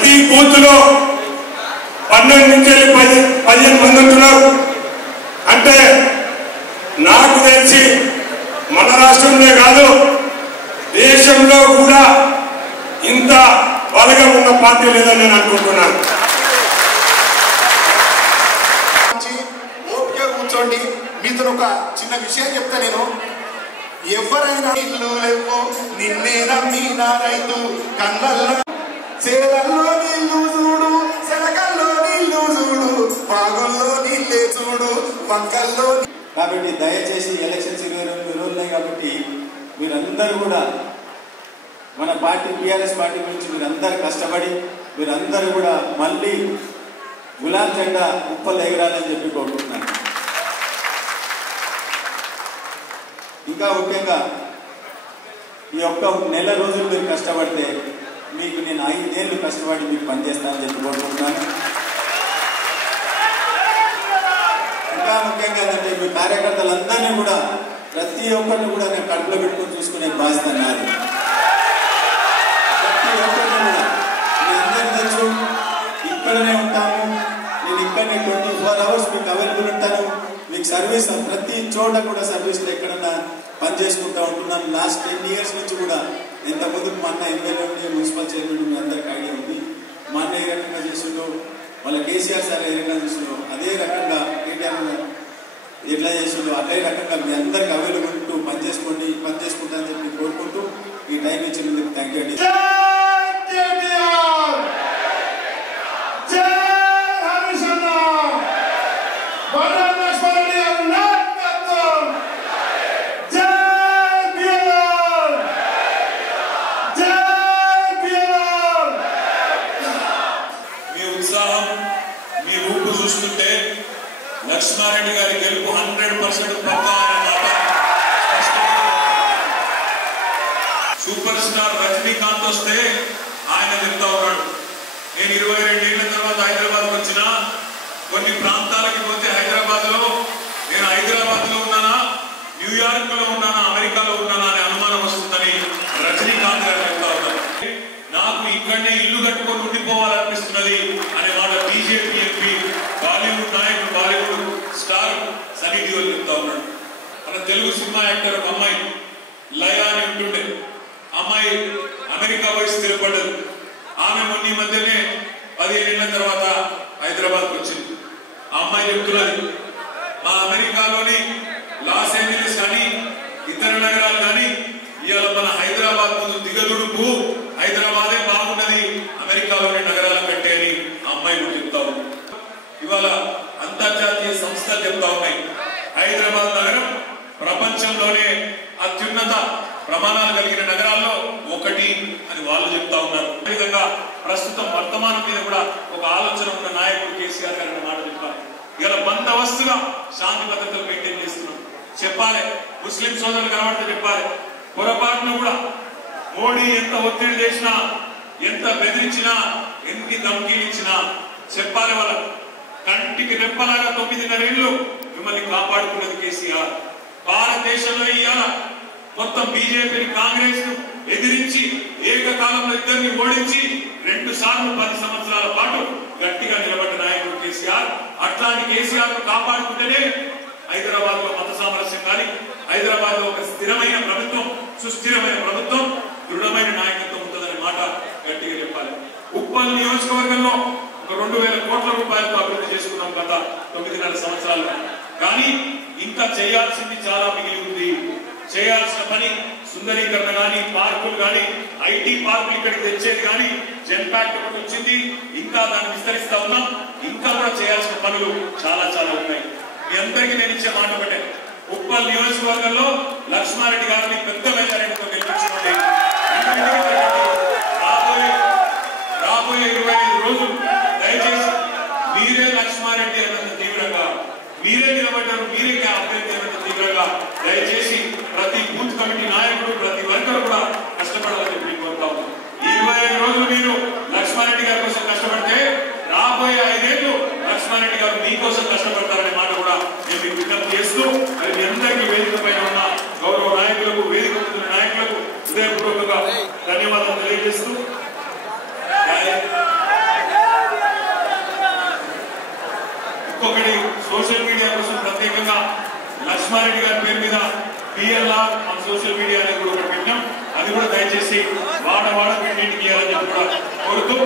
ప్రతి బూత్లో 12 నుంచి 15 మంది ఉంటున్నారు. అంటే నాకు తెలిసి మన రాష్ట్రంలో కాదు దేశంలో కూడా ఇంత బలగం ఉన్న పార్టీ లేదని నేను అనుకుంటున్నాను. ఓపిక కూర్చోండి. మీతో ఒక చిన్న విషయం చెప్తా. నేను ఎవరైనా ఇల్లు లేవు నిన్నే నమ్మిన రైతు కళ్ళల్లో చేలల్లో నీళ్లు చూడు, శనకల్లో నీళ్లు చూడు, బాగుల్లో నీళ్ళే చూడు, పంకల్లో. కాబట్టి దయచేసి ఎలక్షన్స్ 22 రోజులున్నాయి కాబట్టి మీరందరూ కూడా మన పార్టీ టీఆర్ఎస్ పార్టీ గురించి మీరందరూ కష్టపడి మీరందరూ కూడా మళ్ళీ గులాబ్ జెండా ఉప్పలు ఎగరాలని చెప్పి కోరుకుంటున్నాను. ఇంకా ముఖ్యంగా ఈ ఒక్క నెల రోజులు మీరు కష్టపడితే మీకు నేను 5 ఏళ్ళు కష్టపడి మీకు పనిచేస్తానని చెప్పి కోరుకుంటున్నాను. ఇంకా ముఖ్యంగా ఏంటంటే మీ కార్యకర్తలందరినీ కూడా ప్రతి ఒక్కరిని కూడా నేను కడుపులో పెట్టుకొని చూసుకునే బాధ్యత నాది. ప్రతి ఒక్కరిని కూడా మీ అందరికీ తెలుసు ఇక్కడనే ఉంటాము. నేను ఇక్కడనే 24 hours మీకు అవైలబుల్ ఉంటాను. మీకు సర్వీస్ ప్రతి చోట కూడా సర్వీస్లో ఎక్కడన్నా పనిచేసుకుంటూ ఉంటున్నాను. లాస్ట్ 10 years నుంచి కూడా ఇంతకుముందు మా అన్న ఎమ్మెల్యే ఉండి మున్సిపల్ చైర్మన్ మీ అందరికి ఐడియా ఉంది. మా అన్న ఏ రకంగా చేసిండో వాళ్ళ కేసీఆర్ సార్ ఏ రకంగా చేసిండో అదే రకంగా కేటీఆర్ ఎట్లా చేసిండో అదే రకంగా మీ అందరికి అవైలబుల్ ఉంటూ పనిచేసుకుంటానని చెప్పి కోరుకుంటూ ఈ టైం ఇచ్చినందుకు థ్యాంక్ యూ అండి. మీ ఊపు చూస్తుంటే లక్ష్మారెడ్డి గారి గెలుపు 100% పక్కా అన్నమాట. సూపర్ స్టార్ రజనీకాంత్ వస్తే ఆయన చెప్తా ఉన్నాడు, నేను 22 ఏళ్ల తర్వాత హైదరాబాద్కి వచ్చిన కొన్ని ప్రాంతాలకి పోతే నేను హైదరాబాద్ లో ఉన్నానా, న్యూయార్క్ లో ఉన్నానా, అమెరికాలో ఉన్నానా అనే అనుమానం వస్తుందని రజనీకాంత్ గారు చెప్తా ఉన్నారు. నాకు ఇక్కడనే ఇల్లు కట్టుకొని ఉండిపోవాలనిపిస్తున్నది అనే మాట బీజేపీ ఎంపీ బాలీవుడ్ నాయకుడు బాలీవుడ్ స్టార్ సనీ డియోల్ చెప్తా ఉన్నాడు. మన తెలుగు సినిమా యాక్టర్ ఒక అమ్మాయి లయ అని ఉంటుండే, అమ్మాయి అమెరికా పోయి స్థిరపడ్డది. ఆమె మొన్న మధ్యనే 15 ఏళ్ల తర్వాత హైదరాబాద్కి వచ్చింది. ఆ అమ్మాయి చెప్తున్నది, మా అమెరికాలోని లాస్ ఏంజలీస్ కానీ ఇతర నగరాలు కానీ ఇవాళ మన హైదరాబాద్ ముందు దిగదుడుపు, హైదరాబాదే బాగున్నది అమెరికాలోని నగరాల కంటే అని అమ్మాయిలు చెప్తా ఉంది. ఇవాళ అంతర్జాతీయ సంస్థలు చెప్తా ఉన్నాయి, హైదరాబాద్ నగరం ప్రపంచంలోనే అత్యున్నత ప్రమాణాలు కలిగిన నగరాల్లో ఒకటి అని వాళ్ళు చెప్తా ఉన్నారు. అదేవిధంగా ప్రస్తుతం వర్తమానం మీద కూడా ఒక ఆలోచన ఉన్న నాయకుడు కేసీఆర్ గారి మాట చెప్పాలి. ఇలా బందోబస్తుగా శాంతి భద్రతలు మెయింటైన్ చేస్తున్నాం చెప్పాలి. ముస్లిం సోదరులు కనబడితే చెప్పాలి. పొరపాటును కూడా మోడీ ఎంత ఒత్తిడి చేసినా, ఎంత బెదిరించినా, ఎన్ని ధమ్కీలు ఇచ్చినా చెప్పాలి. వాళ్ళ కంటికి రెప్పలాగా 9.5 ఏళ్ళు మిమ్మల్ని కాపాడుకున్నది కేసీఆర్. భారతదేశంలో ఇవాళ మొత్తం బీజేపీని కాంగ్రెస్ ను ఎదిరించి ఏకకాలంలో ఇద్దరిని ఓడించి 2 సార్లు 10 సంవత్సరాల పాటు గట్టిగా నిలబడ్డ నాయకుడు కేసీఆర్. అట్లాంటి కేసీఆర్ ను కాపాడుకుంటేనే హైదరాబాద్ లో మత సామరస్యం కానీ, హైదరాబాద్ లో ఒక స్థిరమైన ప్రభుత్వం, సుస్థిరమైన ప్రభుత్వం, దృఢమైన నాయకత్వం ఉంటుందనే మాట గట్టిగా చెప్పాలి. ఉప్పల్ నియోజకవర్గంలో ఒక 2000 కోట్ల రూపాయలతో అభివృద్ధి చేసుకున్నాం గత 9.5 సంవత్సరాల్లో. కానీ ఇంకా చేయాల్సింది చాలా మిగిలి ఉంది. చేయాల్సిన పని సుందరీకరణ కానీ, పార్కులు కానీ, ఐటీ పార్కులు ఇక్కడికి తెచ్చేది కానీ, జెన్పాక్ట్ ఒకటి వచ్చింది, ఇంకా దాన్ని విస్తరిస్తా ఉన్నాం. ఇంకా కూడా చేయాల్సిన పనులు చాలా చాలా ఉన్నాయి. మీ అందరికీ నేను ఇచ్చే మాట ఒకటే, ఉప్పల్ నియోజకవర్గంలో లక్ష్మారెడ్డి గారిని పెద్ద మెజారిటీతో గెలిపించుకోండి. రాబోయే 25 రోజులు దయచేసి మీరే లక్ష్మారెడ్డి అన్నంత తీవ్రంగా, మీరే నిలబడ్డారు, మీరే అభ్యర్థి అన్నంత తీవ్రంగా దయచేసి ప్రతి బూత్ కమిటీ నాయకుడు, ప్రతి వర్కర్ కూడా కష్టపడాలని చెప్పి కోరుతా ఉన్నాం. ఈ 25 రోజులు మీరు లక్ష్మారెడ్డి గారి కోసం కష్టపడితే రాబోయే 5 ఏళ్ళు లక్ష్మారెడ్డి గారు మీకోసం కష్టపడతారనే మాట కూడా నేను మీకు విజ్ఞప్తి చేస్తూ, మరి మీ అందరికీ వేదిక పైన ఉన్న గౌరవ నాయకులకు, వేదిక నాయకులకు హృదయపూర్వకంగా ధన్యవాదాలు తెలియజేస్తూ సోషల్ మీడియా కోసం ప్రత్యేకంగా లక్ష్మారెడ్డి గారి పేరు మీద పిఎల్ఆర్ మన సోషల్ మీడియా అనేది కూడా పెట్టినాం. అది కూడా దయచేసి వాడ వీటికి ఇవ్వాలని చెప్పి కూడా కోరుతూ